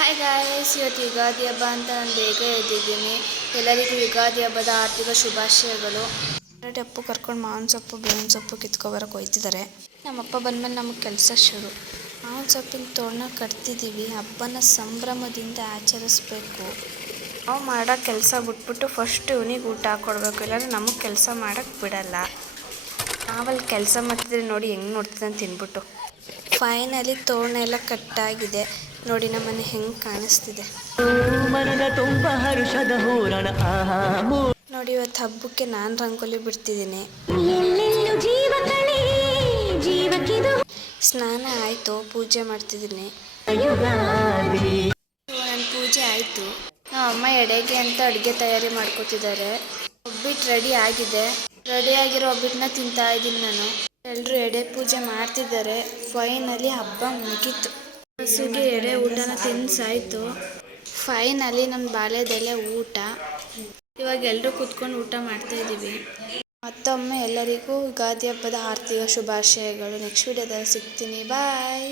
Hi guys, ಇವತ್ತು ಯುಗಾದಿ ಹಬ್ಬ ಅಂತ ನಾನು ಬೇಗ ಎದ್ದಿದ್ದೀನಿ. ಎಲ್ಲರಿಗೂ ಯುಗಾದಿ ಹಬ್ಬದ ಆರ್ಥಿಕ ಶುಭಾಶಯಗಳು. ಅಪ್ಪು ಕರ್ಕೊಂಡು ಮಾವಿನ ಸೊಪ್ಪು ಬೇವಿನ ಸೊಪ್ಪು ಕಿತ್ಕೊಬರಕ್ಕೆ ಹೋಯ್ತಿದ್ದಾರೆ. ನಮ್ಮಪ್ಪ ಬಂದಮೇಲೆ ನಮಗೆ ಕೆಲಸ ಶುರು. ಮಾವಿನ ಸೊಪ್ಪಿನ ತೋರಣ ಕಟ್ತಿದ್ದೀವಿ. ಹಬ್ಬನ ಸಂಭ್ರಮದಿಂದ ಆಚರಿಸ್ಬೇಕು. ನಾವು ಮಾಡೋ ಕೆಲಸ ಬಿಟ್ಬಿಟ್ಟು ಫಸ್ಟ್ ಇವನಿಗೆ ಊಟ ಹಾಕ್ಕೊಡ್ಬೇಕು, ಇಲ್ಲಾಂದ್ರೆ ನಮಗೆ ಕೆಲಸ ಮಾಡೋಕ್ಕೆ ಬಿಡಲ್ಲ. ನಾವಲ್ಲಿ ಕೆಲಸ ಮಾಡ್ತಿದ್ರೆ ನೋಡಿ ಹೆಂಗೆ ನೋಡ್ತಿದ್ದಾನೆ ತಿನ್ಬಿಟ್ಟು. ಫೈನಲಿ ತೋರಣ ಎಲ್ಲ ಕಟ್ಟಾಗಿದೆ. ನೋಡಿ ನಮ್ಮನೆ ಹೆಂಗೆ ಕಾಣಿಸ್ತಿದೆ. ನೋಡಿ ಇವತ್ತು ಹಬ್ಬಕ್ಕೆ ನಾನು ರಂಗೋಲಿ ಬಿಡ್ತಿದ್ದೀನಿ. ಸ್ನಾನ ಆಯಿತು, ಪೂಜೆ ಮಾಡ್ತಿದ್ದೀನಿ. ನನ್ನ ಪೂಜೆ ಆಯಿತು. ನಮ್ಮ ಅಮ್ಮ ಎಡೆಗೆ ಅಂತ ಅಡುಗೆ ತಯಾರಿ ಮಾಡ್ಕೊತಿದ್ದಾರೆ. ಒಬ್ಬಿಟ್ಟು ರೆಡಿ ಆಗಿದೆ. ರೆಡಿ ಆಗಿರೋ ಒಬ್ಬಿಟ್ಟನ್ನ ತಿಂತಾ ಇದ್ದೀನಿ ನಾನು. ಎಲ್ಲರೂ ಎಡೆ ಪೂಜೆ ಮಾಡ್ತಿದ್ದಾರೆ. ಫೈನಲಿ ಹಬ್ಬ ಮುಗೀತು. ಹಸುಗೆ ಎಡೆ ಊಟನ ತಿನ್ಸಾಯ್ತು. ಫೈನಲಿ ನಮ್ಮ ಬಾಳೆದೆಲೆ ಊಟ. ಇವಾಗ ಎಲ್ಲರೂ ಕೂತ್ಕೊಂಡು ಊಟ ಮಾಡ್ತಾ ಇದ್ದೀವಿ. ಮತ್ತೊಮ್ಮೆ ಎಲ್ಲರಿಗೂ ಯುಗಾದಿ ಹಬ್ಬದ ಆರ್ಥಿಕ ಶುಭಾಶಯಗಳು. ನೆಕ್ಸ್ಟ್ ವಿಡಿಯೋದಲ್ಲಿ ಸಿಗ್ತೀನಿ. ಬಾಯ್.